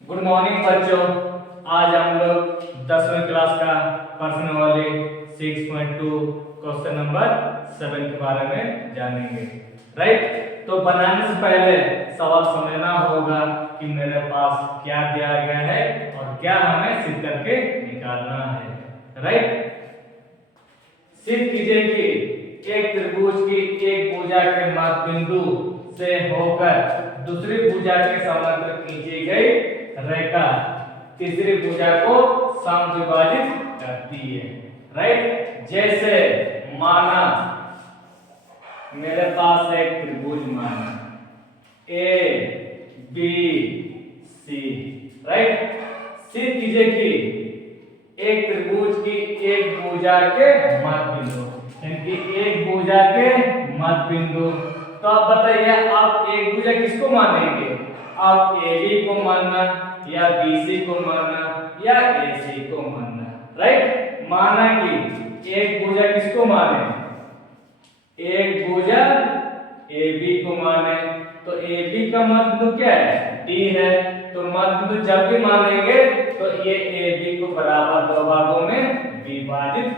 Good morning बच्चों। आज हम लोग 10वीं क्लास का पर्सनल वाले 6.2 क्वेश्चन नंबर 7 के बारे में जानेंगे। राइट, तो बनाने से पहले सवाल समझना होगा कि मेरे पास क्या दिया गया है और क्या हमें सिद्ध करके निकालना है। राइट, सिद्ध कीजिए कि एक त्रिभुज की एक भुजा के मध्य बिंदु से होकर दूसरी भुजा के समांतर खींची गई रेखा तीसरी भुजा को समद्विभाजित करती है। राइट, जैसे माना मेरे पास एक त्रिभुज माना ए बी सी। राइट, सिद्ध कीजिए कि एक त्रिभुज की एक भुजा के मध्य बिंदु, यानी कि एक भुजा के मध्य बिंदु। तो आप बताइए, आप एक भुजा किसको मानेंगे? आप ए बी को मानना या बी सी को मानना या ए सी को मानना? राइट, माना कि एक भुजा किसको माने? एक भुजा ए बी को माने, तो ए बी का मध्य बिंदु क्या है? डी है। तो मध्य बिंदु जब भी मानेंगे तो ये ए बी को बराबर दो भागों में विभाजित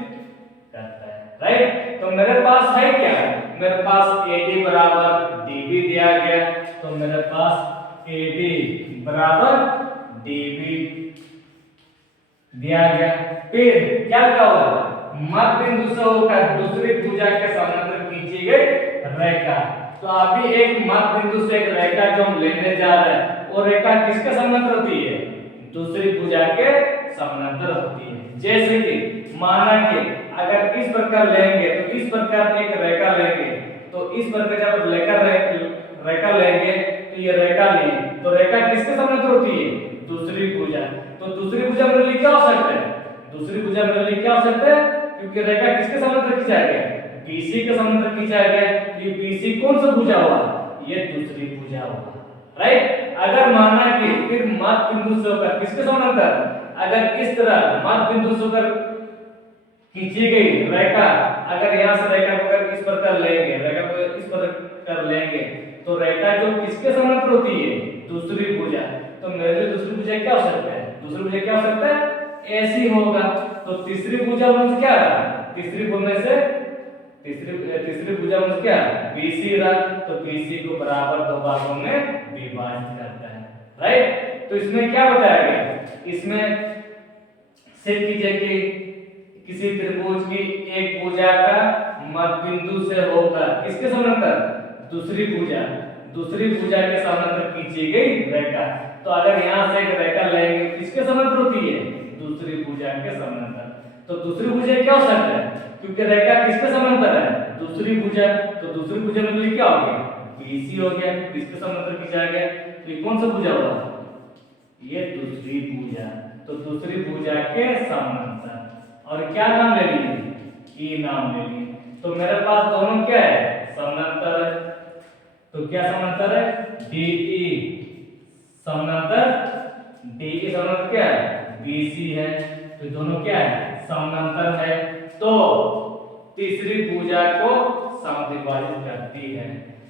करता है। राइट, तो मेरे पास है क्या? मेरे पास ए डी बराबर डी बी दिया गया, तो मेरे पास ए डी बराबर डी बी दिया गया। फिर क्या लिखा हुआ? मध्य बिंदु से होकर दूसरी भुजा के समांतर खींची गई रेखा। तो अभी एक मध्य बिंदु से एक रेखा जो हम लेने जा रहे हैं, वो रेखा किसके समांतर होती है? दूसरी भुजा के समांतर होती है। जैसे कि माना कि अगर इस प्रकार लेंगे तो इस प्रकार एक रेखा लेंगे, तो इस प्रकार जब रेखा लेंगे तो ये रेखा ली, तो रेखा किसके समांतर होती है? दूसरी भुजा। तो दूसरी भुजा मेरे लिए क्या हो सकता है? दूसरी भुजा मेरे लिए क्या हो सकता है? क्योंकि रेखा किसके समांतर खींचा गया? BC के समांतर खींचा गया। ये BC कौन सा भुजा हुआ? ये दूसरी भुजा हुआ। राइट, अगर माना कि फिर मध्य बिंदु से होकर किसके समांतर? अगर इस तरह मध्य बिंदु से होकर खींची गई रेखा, अगर यहाँ से रेखा को अगर इस प्रकार लेंगे, रेखा को इस प्रकार लेंगे, तो रेखा जो किसके समांतर होती है? दूसरी भुजा। तो मेरे लिए दूसरी भुजा क्या हो सकता है? दूसरी भुजा क्या हो सकता है? ऐसी होगा। तो तीसरी भुजा में क्या रहा? तीसरी भुजा में क्या? BC रहा। तो BC को बराबर दो भागों में विभाजित करता है। राइट, तो इसमें क्या बताया गया? इसमें सिद्ध कीजिए कि किसी त्रिभुज की एक भुजा का मध्य बिंदु से होकर किसके समांतर? दूसरी भुजा के समांतर खींची गई रेखा। तो अगर यहाँ से एक रेखा लेंगे, किसके समांतर होती है? दूसरी भुजा के समांतर। तो दूसरी भुजा क्या हो सकता है? क्योंकि रेखा किसके समांतर है? दूसरी भुजा। तो दूसरी भुजा में क्या हो गया? BC हो गया। किसके समांतर खींचा गया? तो ये कौन सा भुजा हुआ? ये दूसरी भुजा। तो दूसरी भुजा के समांतर, और क्या नाम ले लिए? ई नाम ले लिए। तो मेरे पास दोनों क्या है? समांतर है। तो क्या समांतर है? DE समांतर, DE समांतर क्या है? BC है। तो दोनों क्या है? समांतर है। तो तीसरी भुजा को समद्विभाजित करती है।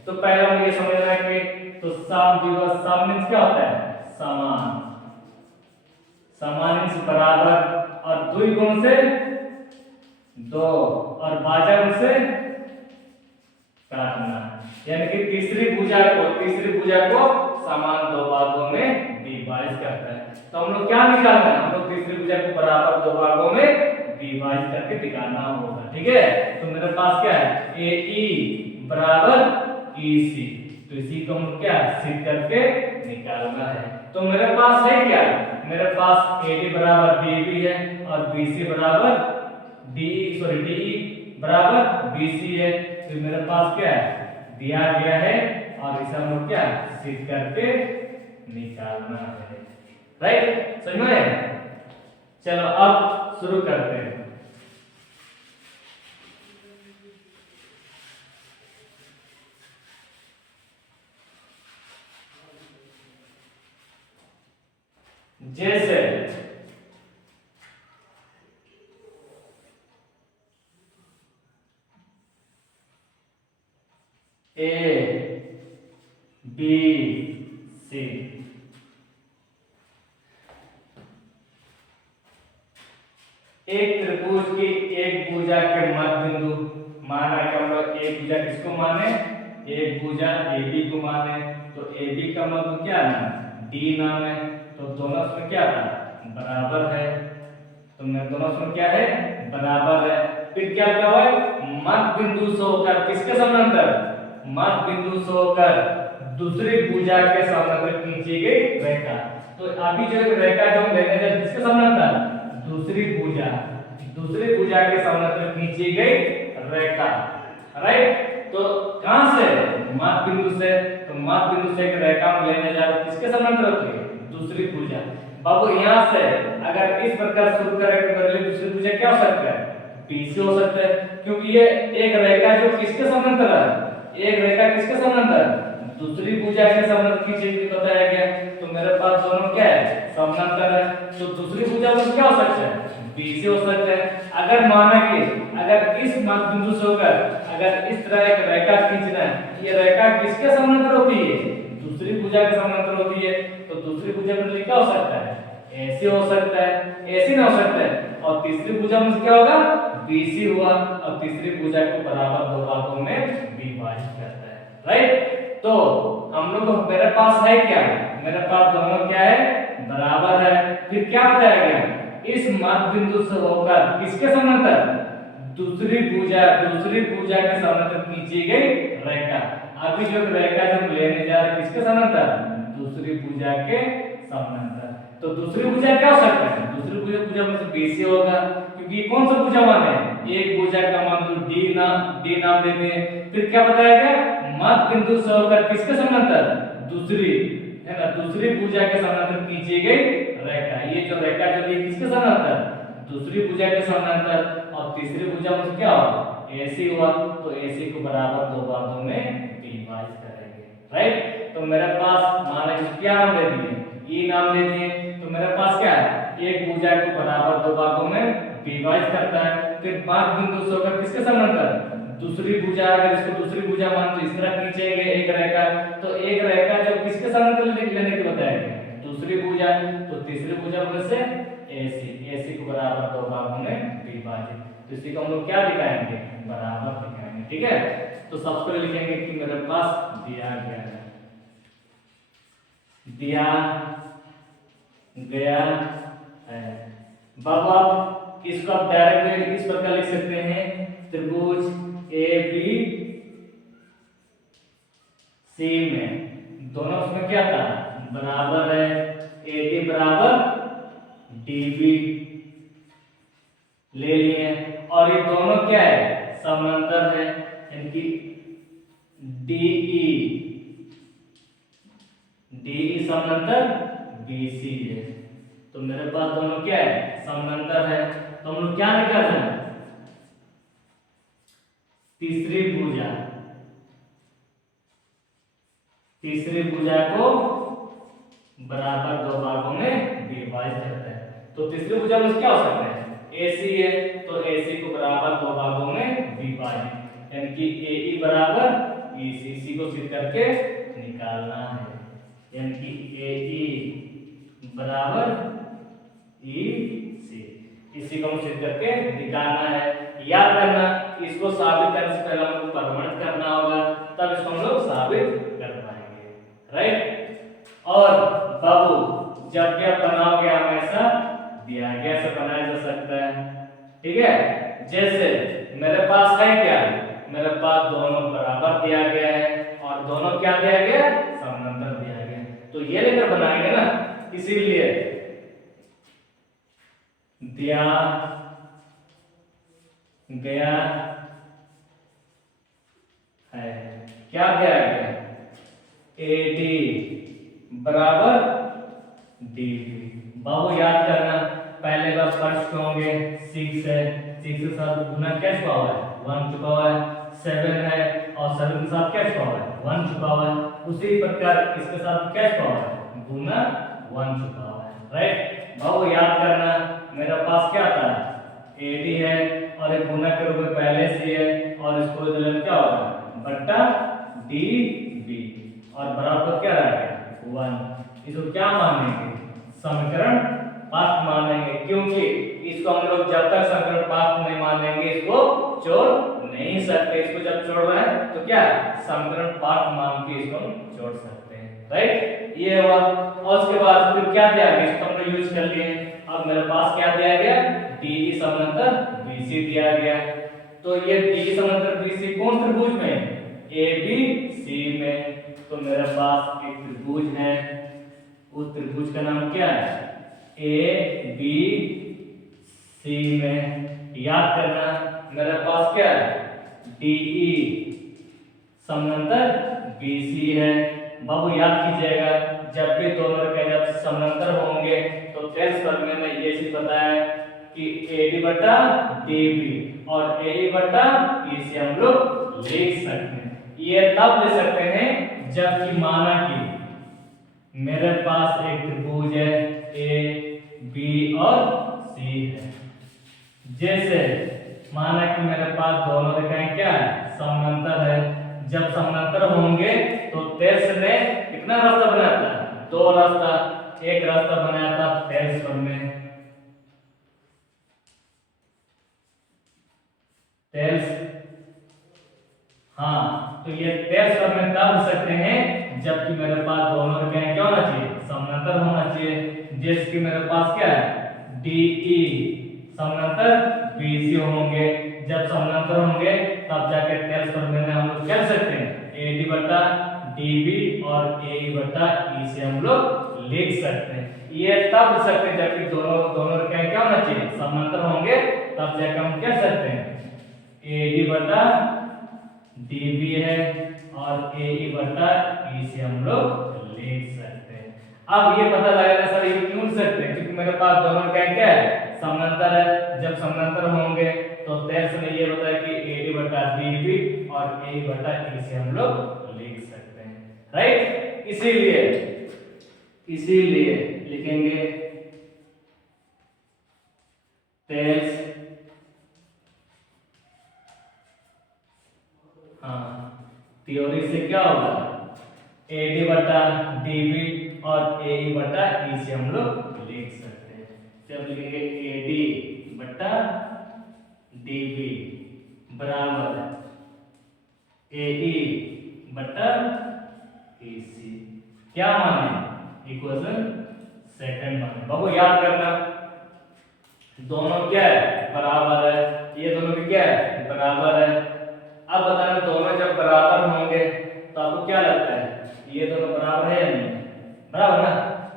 तो पहले हम ये समझना है कि तो समद्विभाजन, सम मींस क्या होता है? समान। समान मींस बराबर, और द्विगुण से दो, और भाजक से काटना। यानी कि तीसरी भुजा को समान दो भागों में विभाजित करता है। तो हम लोग क्या निकालना है? हम लोग तीसरी भुजा को बराबर दो भागों में विभाजित करके दिखाना होगा। ठीक है, तो मेरे पास क्या है? AE बराबर EC। तो इसी को हम क्या सिद्ध करके निकालना है। तो मेरे पास है क्या? मेरे पास AD बराबर DB है और BC बराबर DE बराबर BC है। तो मेरे पास क्या है? दिया गया है, और इसे हम क्या सिद्ध करके निकालना है। राइट, समझ में? चलो अब शुरू करते हैं। जैसे A B C, एक त्रिभुज की एक भुजा के मध्य बिंदु माना कि हम लोग एक भुजा किसको माने, एक भुजा AB को माने, तो AB का मध्य क्या नाम, D नाम है, तो दोनों में क्या था, बराबर है, तो मैं दोनों में क्या है, बराबर है। फिर क्या क्या हुआ, मध्य बिंदु से होकर किसके समानांतर, मध्य बिंदु से होकर दूसरी भुजा के समानांतर खींची गई रेखा। तो अभी जो रेखा जो हम लेने जा रहे हैं किसके समानांतर, दूसरी भुजा के समानांतर खींची गई रेखा, राइट। तो कहां से, मध्य बिंदु से, तो मध्य बिंदु से एक रेखा हम लेने जा रहे हैं किसके समानांतर होती है, दूसरी भुजा। बाबू यहां से अगर इस प्रकार शुरू करें तो बदले दूसरी भुजा क्या हो सकता है, BC हो सकता है, क्योंकि ये एक रेखा जो किसके समानांतर है, एक रेखा किसके समानांतर, दूसरी भुजा के समानांतर खींचेगी, बताया गया। तो मेरे पास दोनों क्या है, समानांतर है, तो दूसरी भुजा में क्या हो सकता है, BC हो सकता है। अगर माना कि अगर इस मध्य बिंदु से होकर अगर इस तरह एक रेखा खींचना है, ये रेखा किसके समानांतर होती है, दूसरी भुजा के समानांतर होती है, तो दूसरी भुजा में क्या हो सकता है, AC हो सकता है, AC ना हो सकता है, और तीसरी भुजा में क्या होगा, BC हुआ, और तीसरी भुजा को बराबर दो भागों में विभाजित करता है, राइट। तो हम लोग मेरे पास है क्या, मेरे पास दोनों क्या है, बराबर है। फिर क्या बताया गया, इस मध्य बिंदु से होकर किसके समानांतर, दूसरी भुजा के समानांतर खींची गई रेखा। अभी जो रेखा जो हम लेने जा रहे हैं किसके समानांतर, दूसरी भुजा के समानांतर। तो दूसरी भुजा क्या हो सकता है, दूसरी भुजा में से BC होगा, क्योंकि ये कौन सा भुजा मान है, एक भुजा का मान तो D नाम देते हैं। फिर क्या बताया गया, मध्य बिंदु से होकर किसके समानांतर, दूसरी है ना, दूसरी भुजा के समानांतर खींची गई रेखा। ये जो रेखा जो है किसके समानांतर, दूसरी भुजा के समानांतर, और तीसरी भुजा में क्या हुआ, AC हुआ, तो AC को बराबर दो भागों में विभाजित करेंगे, राइट। तो मेरे पास माना कि क्या नाम दे दिए, E नाम दे दिए, तो मेरे पास क्या है, एक भुजा को बराबर दो भागों में विभाजित करता है। फिर मध्य बिंदु से होकर किसके समानांतर, दूसरी भुजा, अगर इसको दूसरी भुजा मान तो इस तरह खींचेंगे एक रेखा, तो एक रेखा जो किसके समानांतर लेने के बताया गया, दूसरी भुजा, तो तीसरी भुजा में से AC को बराबर दो भागों में विभाजित, तो इसी को हम लोग क्या दिखाएंगे, बराबर दिखाएंगे, ठीक है। तो सबसे पहले लिखेंगे कि मेरे पास दिया गया है। बाबा इसको आप डायरेक्ट इस प्रकार लिख सकते हैं, त्रिभुज ABC में दोनों उसमें क्या था, बराबर है, AD बराबर DB ले लिए, और ये दोनों क्या है, समानांतर है, यानी कि DE समानांतर BC है। तो मेरे पास दोनों क्या है, समानांतर है, तो हम लोग क्या निकाल रहे हैं, तीसरी भुजा को बराबर दो भागों में विभाजित करता है। तो तीसरी भुजा में क्या हो सकता है, AC है, तो AC को बराबर दो भागों में विभाजित, यानी कि AE बराबर EC को सिद्ध करके निकालना है, यानी कि AE बराबर EC, इसी को हम सिद्ध करके निकालना है। याद करना, इसको साबित करने से पहले हमको प्रमाणित करना होगा, तब इसको हम लोग साबित कर पाएंगे, राइट। और बाबू जब भी आप बनाओगे हमेशा दिया गया से बनाया जा सकता है, ठीक है। जैसे मेरे पास है क्या, मेरे पास दोनों बराबर दिया गया है, और दोनों क्या दिया गया, समानांतर दिया गया, तो ये लेकर बनाएंगे ना, इसीलिए दिया गया है, क्या दिया गया, AD बराबर DB। बाबू याद करना, पहले बार फर्स्ट के होंगे 6 है, 6 के साथ गुना क्या चुका हुआ है, 1 चुका हुआ है, 7 है, और 7 के साथ क्या चुका हुआ है, 1 चुका हुआ है, उसी प्रकार इसके साथ क्या चुका हुआ है, गुना 1 चुका हुआ है, राइट। बाबू याद करना, मेरे पास क्या था, AD है, और एक गुना के रूप में पहले से है, और इसको इधर क्या होगा, बट्टा DB, और बराबर क्या रहेगा 1। इसको क्या मानेंगे, समीकरण पास्ट मानेंगे, क्योंकि इसको हम लोग जब तक समीकरण पास्ट नहीं मानेंगे इसको जोड़ नहीं सकते। इसको जब जोड़ रहे हैं तो क्या समीकरण पास्ट मान के इसको हम जोड़ सकते हैं, राइट। ये हुआ। और उसके बाद फिर क्या दिया गया, इसको हम लोग यूज कर लिए। अब मेरे पास क्या दिया गया, DE समांतर BC दिया गया। तो ये DE समांतर BC कौन त्रिभुज में, ABC में। तो मेरे पास एक त्रिभुज है, उस त्रिभुज का नाम क्या है, ABC में। याद करना मेरे पास क्या है, DE समांतर BC है। बाबू याद कीजिएगा, जब भी दोनों के जब समांतर होंगे तो टेंस फॉर्मूले में ये चीज बताया कि AD बटा DB और AE बटा EC हम लोग लिख सकते हैं। ये तब ले सकते हैं जबकि माना कि मेरे पास एक त्रिभुज है A B और C है। जैसे माना कि मेरे पास दोनों रेखाएं क्या है, समांतर है। जब समांतर होंगे तो टेंस में कितना रास्ता बनाता है, दो रास्ता। एक रास्ता बनाता टेंस में, टेंस, हाँ। तो ये टेंस में तब लिख सकते हैं जबकि मेरे पास दोनों रेखाएं क्या होना चाहिए, समांतर होना चाहिए। जैसे कि मेरे पास क्या है, DE समांतर BC होंगे। जब समांतर होंगे तब जाके टेंस फॉर्मूले में हम लोग क्या लिख सकते हैं, AD बटा DB और AE बटा EC हम लोग लिख सकते हैं। ये तब लिख सकते हैं जबकि दोनों रेखाएं क्या होना चाहिए, समांतर होंगे। तब जाके हम क्या लिख सकते हैं, AD बटा DB है और AE बटा EC हम लोग लिख सकते हैं। अब ये पता लगाना सर ये क्यों लिख सकते हैं, क्योंकि मेरे पास दोनों रेखाएं क्या है, समांतर है। जब समांतर होंगे तो टेंस में ये बताया कि AD बटा DB और AE बटा EC हम लोग लिख सकते हैं, राइट। इसीलिए लिखेंगे टेंस, हाँ, थ्योरी से क्या होगा, AD बटा DB और AE बटा EC हम लोग लिख सकते हैं। जब लिखेंगे AD बटा DB बराबर AE बटा EC, क्या माने, इक्वेशन सेकंड माने। बाबू याद करना, दोनों क्या है, बराबर है। ये दोनों भी क्या है, बराबर है। अब बताना दोनों जब बराबर होंगे तो आपको क्या लगता है, ये दोनों बराबर है या नहीं, बराबर ना।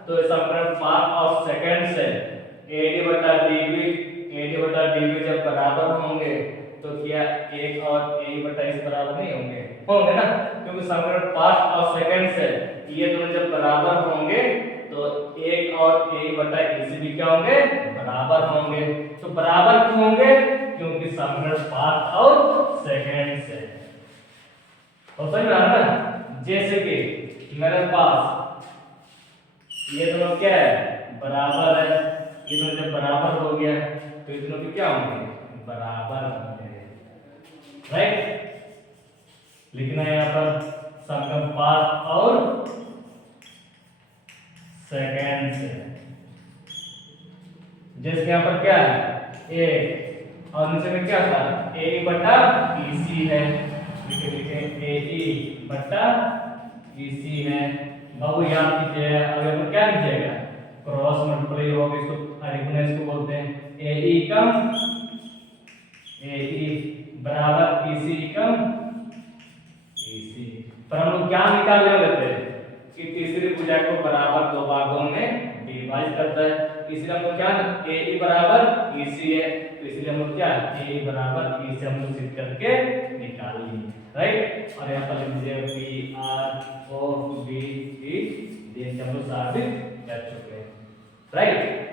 तो इस समीकरण पार्ट और सेकंड से AD बटा DB जब बराबर होंगे तो क्या एक और AE बटा इस बराबर नहीं होंगे, होंगे ना। क्योंकि समीकरण पार्ट और सेकंड से ये दोनों जब बराबर होंगे तो एक और AE बटा EC भी क्या होंगे, बराबर होंगे। तो बराबर क्यों होंगे, क्योंकि समीकरण पार्ट और सेकंड से। और समझ में आ रहा है, जैसे कि मेरे पास ये दोनों क्या है, बराबर है। ये दोनों जब बराबर हो गया तो ये दोनों भी क्या होंगे, बराबर होंगे, राइट। लिखना है यहाँ पर समीकरण पार्ट और सेकंड से। जैसे यहाँ पर क्या है, ए और नीचे में क्या था, AE बटा EC है। लिखे AE बटा EC है। बाबू याद कीजिए, अब यहाँ पर क्या लीजिएगा, क्रॉस मल्टीप्लाई होगा, इसको रेगुलर इसको बोलते हैं। AE कम AE बराबर EC कम EC। पर हम लोग क्या निकालने वाले थे कि तीसरी भुजा को बराबर दो भागों में डिवाइड करता है। इसलिए हम लोग क्या, AE बराबर EC है, तो इसलिए हम लोग क्या, AE बराबर EC हम लोग सिद्ध करके निकाल लिए, राइट। और यहाँ पर लिख दीजिए PROBE, हम लोग साबित कर चुके हैं, राइट।